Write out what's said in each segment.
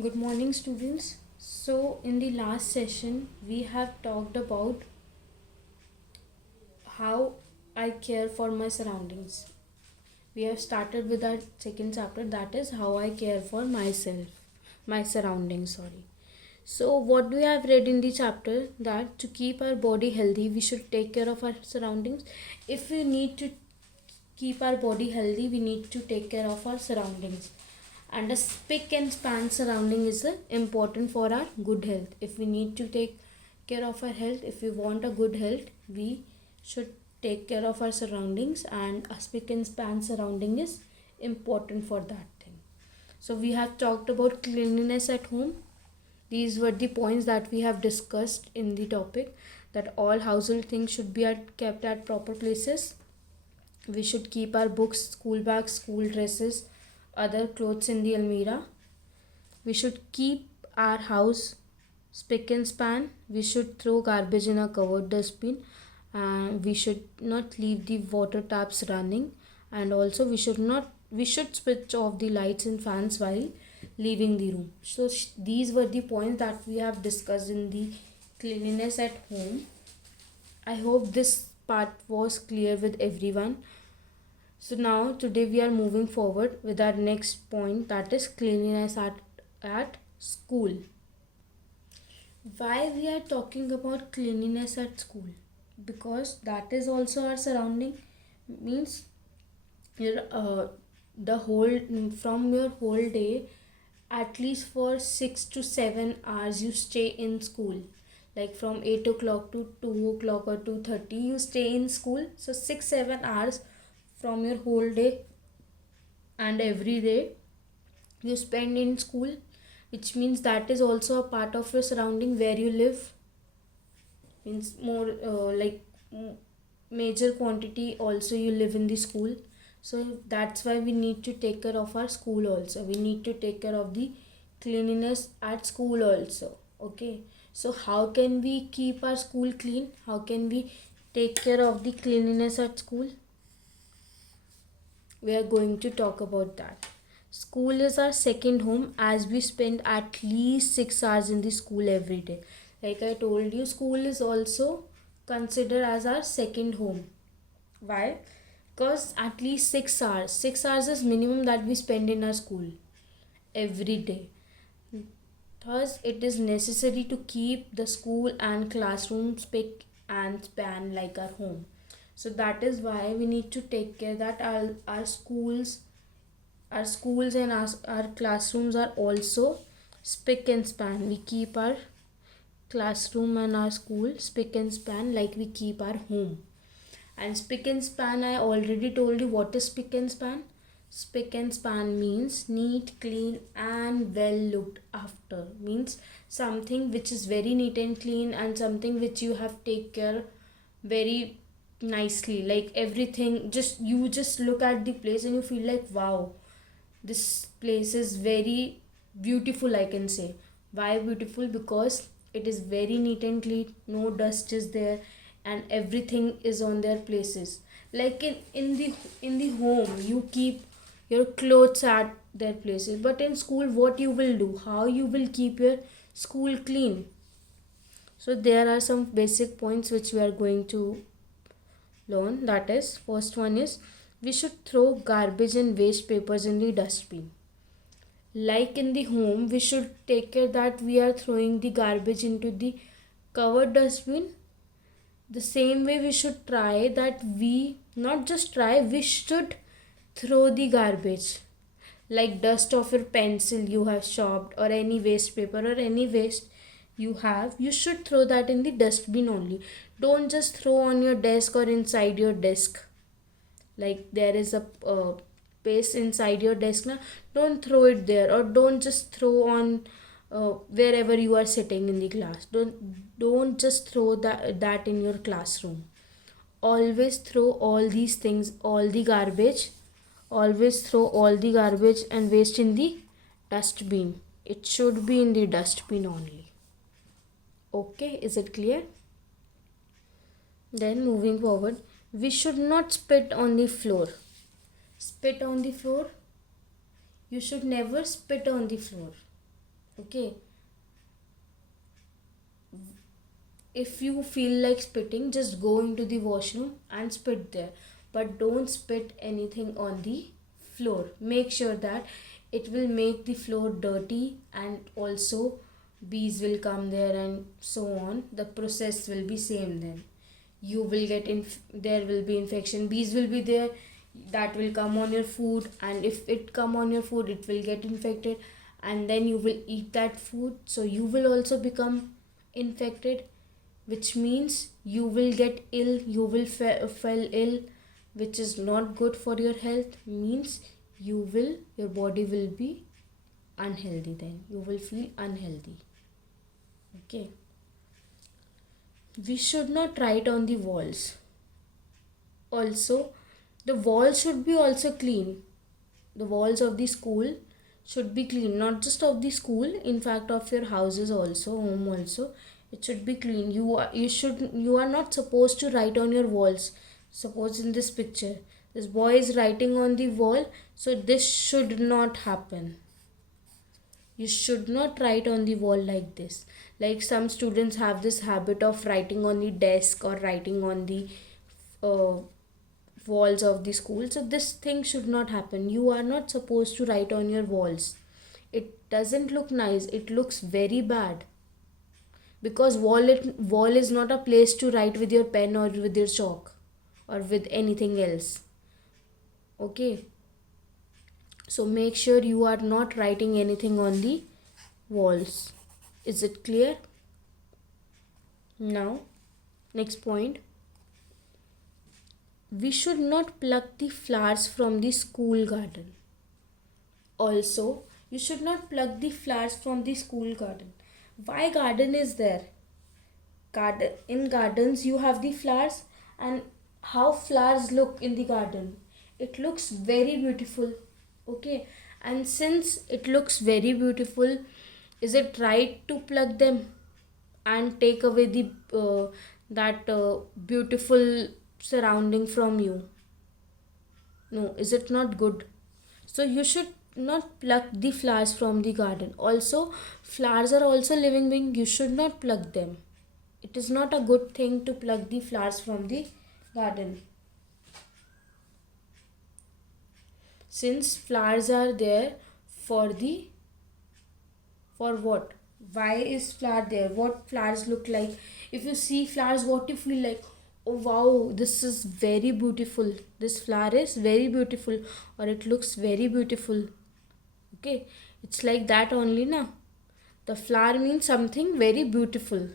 Good morning, students. So, in the last session, we have talked about how I care for my surroundings. We have started with our second chapter, that is how I care for myself, my surroundings. Sorry. So, what we have read in the chapter that to keep our body healthy, we should take care of our surroundings. If we need to keep our body healthy, we need to take care of our surroundings. And a spick and span surrounding is important for our good health. If we need to take care of our health, if we want a good health, we should take care of our surroundings, and a spick and span surrounding is important for that thing. So we have talked about cleanliness at home. These were the points that we have discussed in the topic, that all household things should be kept at proper places. We should keep our books, school bags, school dresses, other clothes in the almirah. We should keep our house spick and span. We should throw garbage in a covered dustbin, and we should not leave the water taps running. And also we should switch off the lights and fans while leaving the room. So these were the points that we have discussed in the cleanliness at home. I hope this part was clear with everyone. So now today we are moving forward with our next point, that is cleanliness at school. Why we are talking about cleanliness at school? Because that is also our surrounding, means your the whole from your whole day, at least for 6 to 7 hours you stay in school, like from 8 o'clock to 2 o'clock or 2:30 you stay in school. So 6-7 hours from your whole day and every day you spend in school, which means that is also a part of your surrounding where you live. Means more major quantity also you live in the school. So that's why we need to take care of our school also. We need to take care of the cleanliness at school also. Okay, so how can we keep our school clean? How can we take care of the cleanliness at school? We are going to talk about that. School is our second home, as we spend at least 6 hours in the school every day. Like I told you, school is also considered as our second home. Why? Because at least 6 hours. 6 hours is minimum that we spend in our school every day. Thus, it is necessary to keep the school and classroom spick and span like our home. So that is why we need to take care that our schools and our classrooms are also spick and span. We keep our classroom and our school spick and span like we keep our home. And spick and span, I already told you what is spick and span. Spick and span means neat, clean and well looked after. Means something which is very neat and clean, and something which you have take care very nicely. Like everything, you just look at the place and you feel like, wow, this place is very beautiful, I can say. Why beautiful? Because it is very neat and clean, no dust is there, and everything is on their places. Like in the home you keep your clothes at their places, but in school what you will do? How you will keep your school clean? So there are some basic points which we are going to learn. That is, first one is, we should throw garbage and waste papers in the dustbin. Like in the home, we should take care that we are throwing the garbage into the covered dustbin. The same way we should try that we not just try, we should throw the garbage, like dust of your pencil you have chopped, or any waste paper or any waste you have, you should throw that in the dustbin only. Don't just throw on your desk or inside your desk. Like there is a space inside your desk now, don't throw it there. Or don't just throw on wherever you are sitting in the class. Don't just throw that in your classroom. Always throw all these things, all the garbage, always throw all the garbage and waste in the dustbin. It should be in the dustbin only. Okay, is it clear? Then moving forward, we should not spit on the floor. Spit on the floor? You should never spit on the floor. Okay, if you feel like spitting, just go into the washroom and spit there, but don't spit anything on the floor. Make sure that it will make the floor dirty, and also bees will come there and so on. The process will be same. Then you will get there will be infection, bees will be there, that will come on your food, and if it come on your food, it will get infected, and then you will eat that food, so you will also become infected, which means you will get ill, you will fell ill, which is not good for your health. Means your body will be unhealthy, then you will feel unhealthy. Okay, we should not write on the walls. Also, the walls should be also clean. The walls of the school should be clean, not just of the school, in fact of your houses also, home also. It should be clean. You are not supposed to write on your walls. Suppose in this picture this boy is writing on the wall, so this should not happen. You should not write on the wall like this. Like some students have this habit of writing on the desk or writing on the uh, walls of the school. So this thing should not happen. You are not supposed to write on your walls. It doesn't look nice, it looks very bad, because wall is not a place to write with your pen or with your chalk or with anything else. Okay, so make sure you are not writing anything on the walls. Is it clear? Now, next point, we should not pluck the flowers from the school garden. Also, you should not pluck the flowers from the school garden. Why garden is there? In gardens you have the flowers, and how flowers look in the garden, it looks very beautiful. Okay, and since it looks very beautiful, is it right to pluck them and take away the that beautiful surrounding from you? No, is it not good? So you should not pluck the flowers from the garden. Also, flowers are also living being, you should not pluck them. It is not a good thing to pluck the flowers from the garden. Since flowers are there for the for what? Why is flower there? What flowers look like? If you see flowers, what you feel like? Oh wow, this is very beautiful. This flower is very beautiful, or it looks very beautiful. Okay, it's like that only now. The flower means something very beautiful.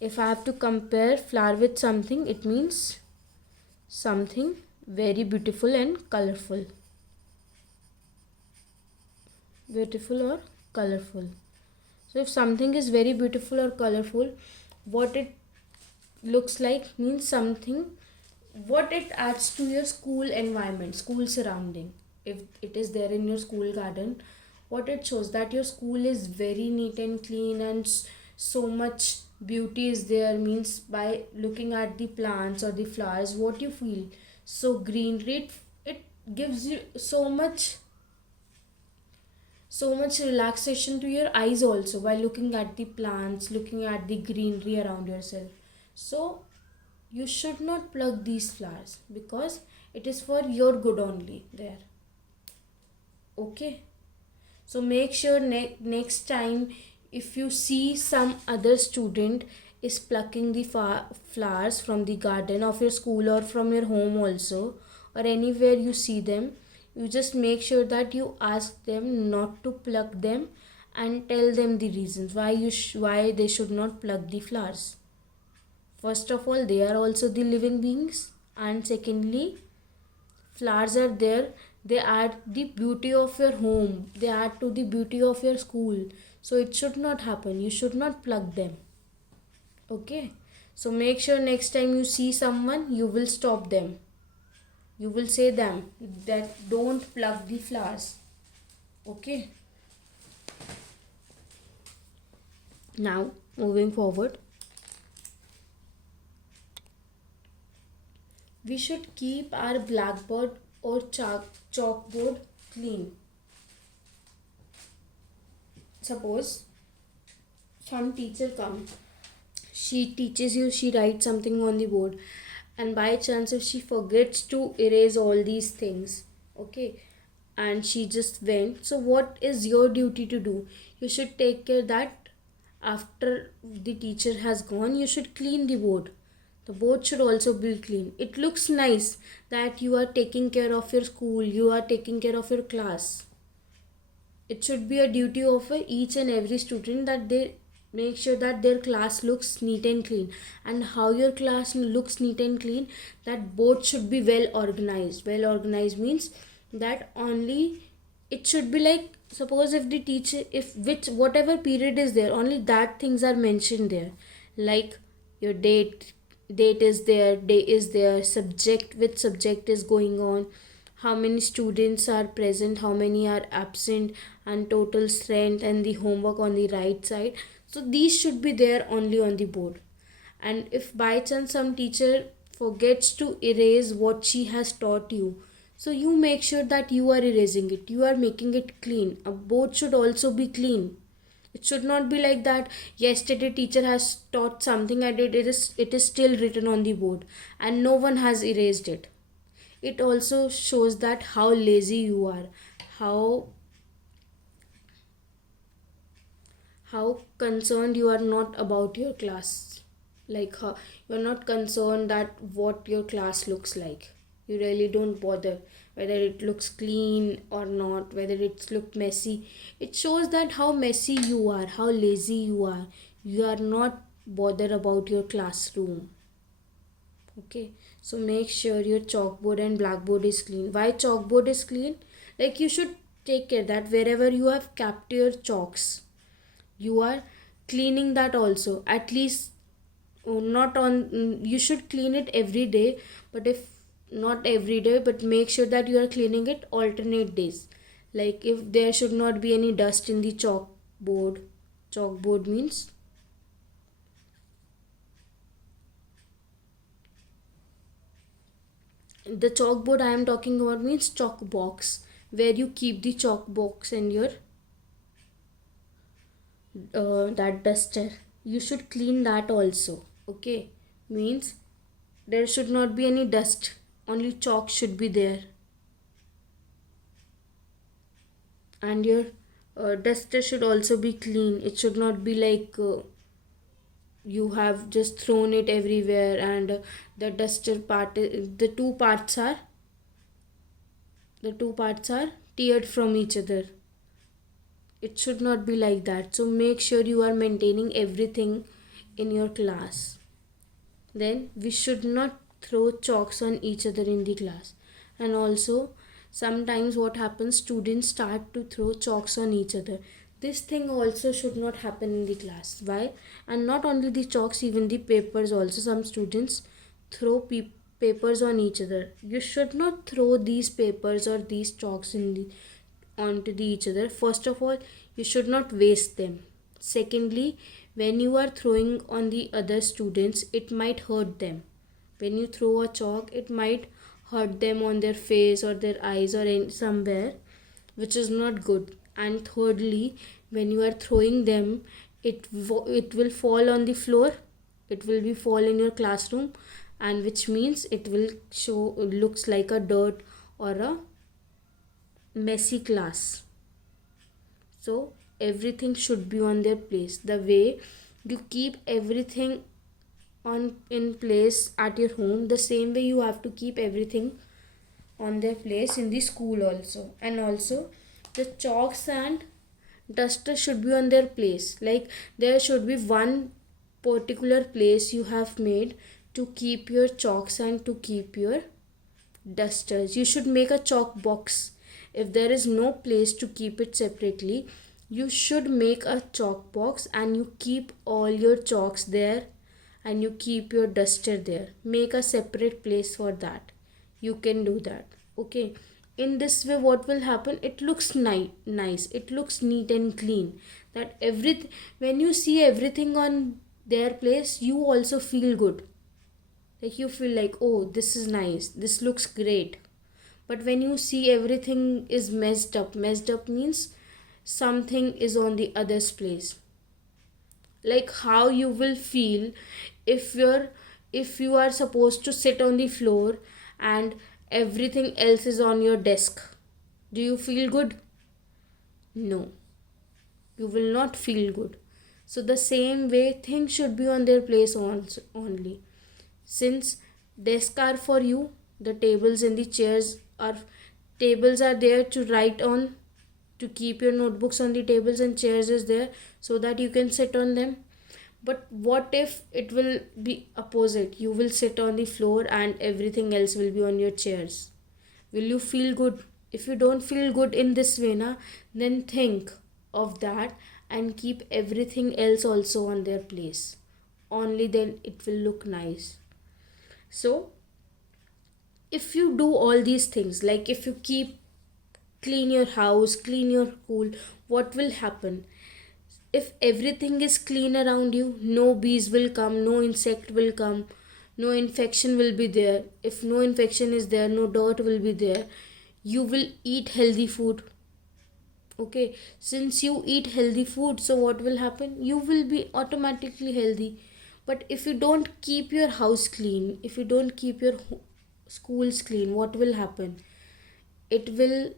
If I have to compare flower with something, it means something very beautiful and colorful. Beautiful or colorful. So if something is very beautiful or colorful, what it looks like means something, what it adds to your school environment, school surrounding. If it is there in your school garden, what it shows, that your school is very neat and clean, and so much beauty is there. Means by looking at the plants or the flowers, what you feel, so greenery, it gives you so much relaxation to your eyes also, by looking at the plants, looking at the greenery around yourself. So you should not pluck these flowers, because it is for your good only there. Okay, so make sure next time, if you see some other student is plucking the flowers from the garden of your school or from your home also, or anywhere you see them, you just make sure that you ask them not to pluck them, and tell them the reasons why why they should not pluck the flowers. First of all, they are also the living beings, and secondly, flowers are there, they add the beauty of your home, they add to the beauty of your school. So it should not happen, you should not pluck them. Okay, so make sure next time you see someone, you will stop them, you will say them that don't pluck the flowers. Okay, now moving forward, we should keep our blackboard or chalkboard clean. suppose some teacher come, she teaches you, she writes something on the board, and by chance if she forgets to erase all these things, okay, and she just went, so what is your duty to do? You should take care that after the teacher has gone, you should clean the board. The board should also be clean. It looks nice that you are taking care of your school, you are taking care of your class. It should be a duty of each and every student that they make sure that their class looks neat and clean. And how your class looks neat and clean, that board should be well organized. Well organized means that only it should be like, suppose if the teacher, if which whatever period is there, only that things are mentioned there, like your date is there, day is there, subject, which subject is going on, how many students are present, how many are absent, and total strength, and the homework on the right side. So these should be there only on the board. And if by chance some teacher forgets to erase what she has taught you, so you make sure that you are erasing it, you are making it clean. A board should also be clean. It should not be like that yesterday teacher has taught something and it is still written on the board and no one has erased it. It also shows that how lazy you are, how how concerned you are not about your class, like how you're not concerned that what your class looks like. You really don't bother whether it looks clean or not, whether it's look messy. It shows that how messy you are, how lazy you are. You are not bothered about your classroom. Okay, so make sure your chalkboard and blackboard is clean. Why chalkboard is clean? Like you should take care that wherever you have kept your chalks, you are cleaning that also. At least not on you should clean it every day, but if not every day, but make sure that you are cleaning it alternate days. Like if there should not be any dust in the chalkboard. Chalkboard means the chalkboard I am talking about means chalk box, where you keep the chalk box and your that duster. You should clean that also. Okay, means there should not be any dust, only chalk should be there. And your duster should also be clean. It should not be like you have just thrown it everywhere, and the duster part, the two parts are teared from each other. It should not be like that. So make sure you are maintaining everything in your class. Then we should not throw chalks on each other in the class. And also sometimes what happens, students start to throw chalks on each other. This thing also should not happen in the class. Why? And not only the chalks, even the papers also. Some students throw papers on each other. You should not throw these papers or these chalks onto each other. First of all, you should not waste them. Secondly, when you are throwing on the other students, it might hurt them. When you throw a chalk, it might hurt them on their face or their eyes or somewhere, which is not good. And thirdly, when you are throwing them, it will fall on the floor. It will be fall in your classroom, and which means it will show looks like a dirt or a messy class. So everything should be on their place. The way you keep everything on in place at your home, the same way you have to keep everything on their place in the school also. And also the chalks and duster should be on their place. Like there should be one particular place you have made to keep your chalks and to keep your dusters. You should make a chalk box. If there is no place to keep it separately, you should make a chalk box and you keep all your chalks there and you keep your duster there. Make a separate place for that. You can do that. Okay. In this way, what will happen? It looks nice. It looks neat and clean. That everything, when you see everything on their place, you also feel good. Like you feel like, oh, this is nice, this looks great. But when you see everything is messed up means something is on the other's place. Like how you will feel if you are supposed to sit on the floor and everything else is on your desk. Do you feel good? No, you will not feel good. So the same way things should be on their place only. Since desks are for you, the tables and the tables are there to write on, to keep your notebooks on the tables, and chairs is there so that you can sit on them. But what if it will be opposite? You will sit on the floor and everything else will be on your chairs. Will you feel good? If you don't feel good in this way, then think of that and keep everything else also on their place. Only then it will look nice. So, if you do all these things, like if you clean your house, clean your pool, what will happen? If everything is clean around you, no bees will come, no insect will come, no infection will be there. If no infection is there, no dirt will be there. You will eat healthy food. Okay, since you eat healthy food, so what will happen? You will be automatically healthy. But if you don't keep your house clean, if you don't keep your schools clean, what will happen? It will,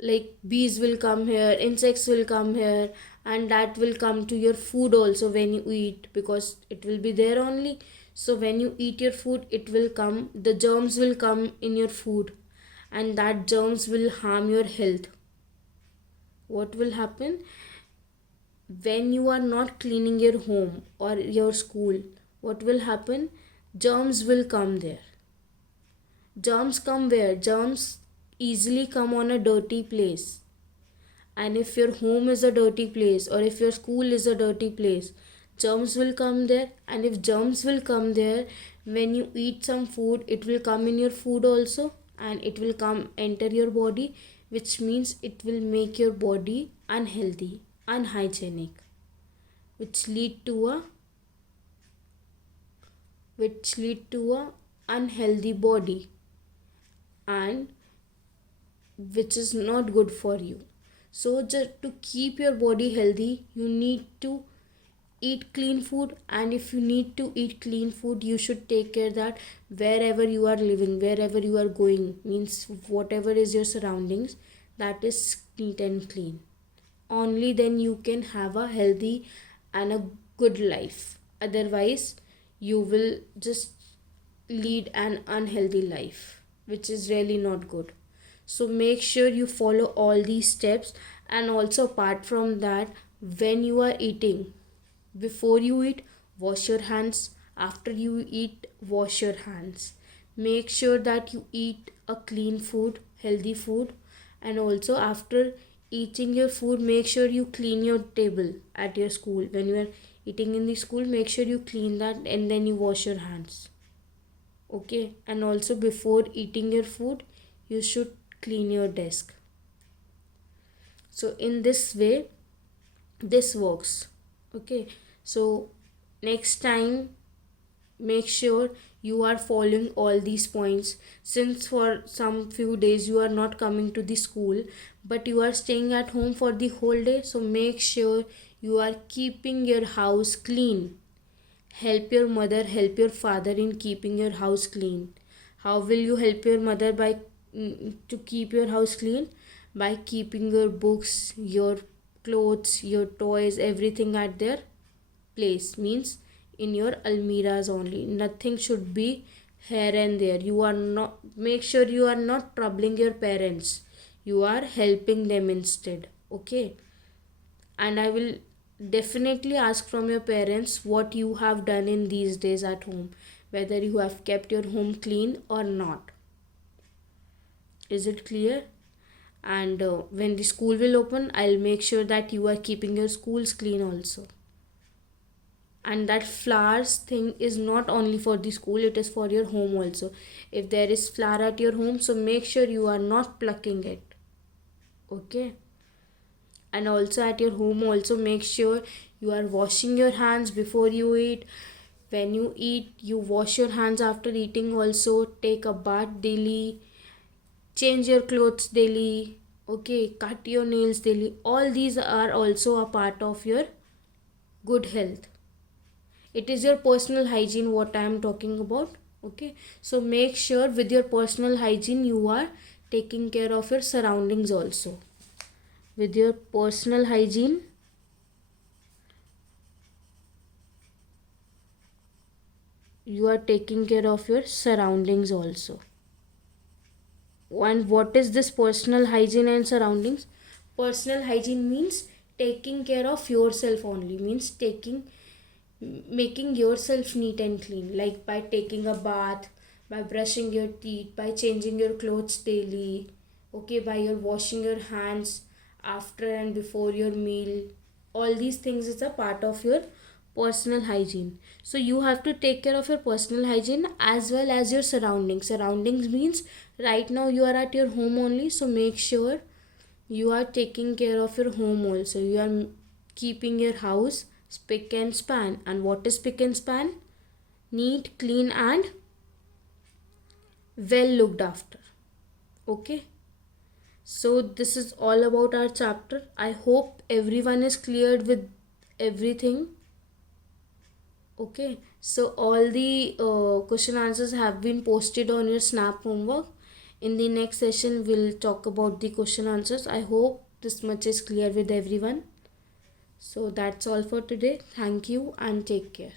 like, bees will come here, insects will come here, and that will come to your food also when you eat, because it will be there only. So when you eat your food, it will come, the germs will come in your food, and that germs will harm your health. What will happen? When you are not cleaning your home or your school, what will happen? Germs will come there. Germs come where? Germs easily come on a dirty place. And if your home is a dirty place, or if your school is a dirty place, germs will come there. And if germs will come there, when you eat some food, it will come in your food also, and it will come enter your body, which means it will make your body unhealthy, unhygienic, which lead to a unhealthy body, and which is not good for you. So just to keep your body healthy, you need to eat clean food. And if you need to eat clean food, you should take care that wherever you are living, wherever you are going, means whatever is your surroundings, that is neat and clean. Only then you can have a healthy and a good life. Otherwise, you will just lead an unhealthy life, which is really not good. So make sure you follow all these steps. And also, apart from that, when you are eating, before you eat, wash your hands. After you eat, wash your hands. Make sure that you eat a clean food, healthy food. And also, after eating your food, make sure you clean your table at your school. When you are eating in the school, make sure you clean that, and then you wash your hands. Okay, and also before eating your food, you should clean your desk. So in this way, this works. Okay, so next time, make sure you are following all these points. Since for some few days you are not coming to the school, but you are staying at home for the whole day, so make sure you are keeping your house clean. Help your mother, help your father in keeping your house clean. How will you help your mother by to keep your house clean? By keeping your books, your clothes, your toys, everything at their place, means in your almiras only. Nothing should be here and there. You are not, make sure you are not troubling your parents, you are helping them instead. Okay, and I will definitely ask from your parents what you have done in these days at home, whether you have kept your home clean or not. Is it clear? And when the school will open, I'll make sure that you are keeping your schools clean also. And that flowers thing is not only for the school, it is for your home also. If there is flower at your home, so make sure you are not plucking it. Okay, and also at your home also, make sure you are washing your hands before you eat. When you eat, you wash your hands after eating also. Take a bath daily, change your clothes daily, Okay, cut your nails daily. All these are also a part of your good health. It is your personal hygiene what I am talking about. Okay, so make sure with your personal hygiene you are taking care of your surroundings also. With your personal hygiene you are taking care of your surroundings also. And what is this personal hygiene and surroundings? Personal hygiene means taking care of yourself only, means taking making yourself neat and clean, like by taking a bath, by brushing your teeth, by changing your clothes daily, okay, by your washing your hands after and before your meal. All these things is a part of your personal hygiene. So you have to take care of your personal hygiene as well as your surroundings. Surroundings means right now you are at your home only, so make sure you are taking care of your home also. You are keeping your house spick and span. And what is spick and span? Neat, clean, and well looked after. Okay, so this is all about our chapter. I hope everyone is cleared with everything. Okay, so all the question answers have been posted on your Snap homework. In the next session, we'll talk about the question answers. I hope this much is clear with everyone. So that's all for today. Thank you and take care.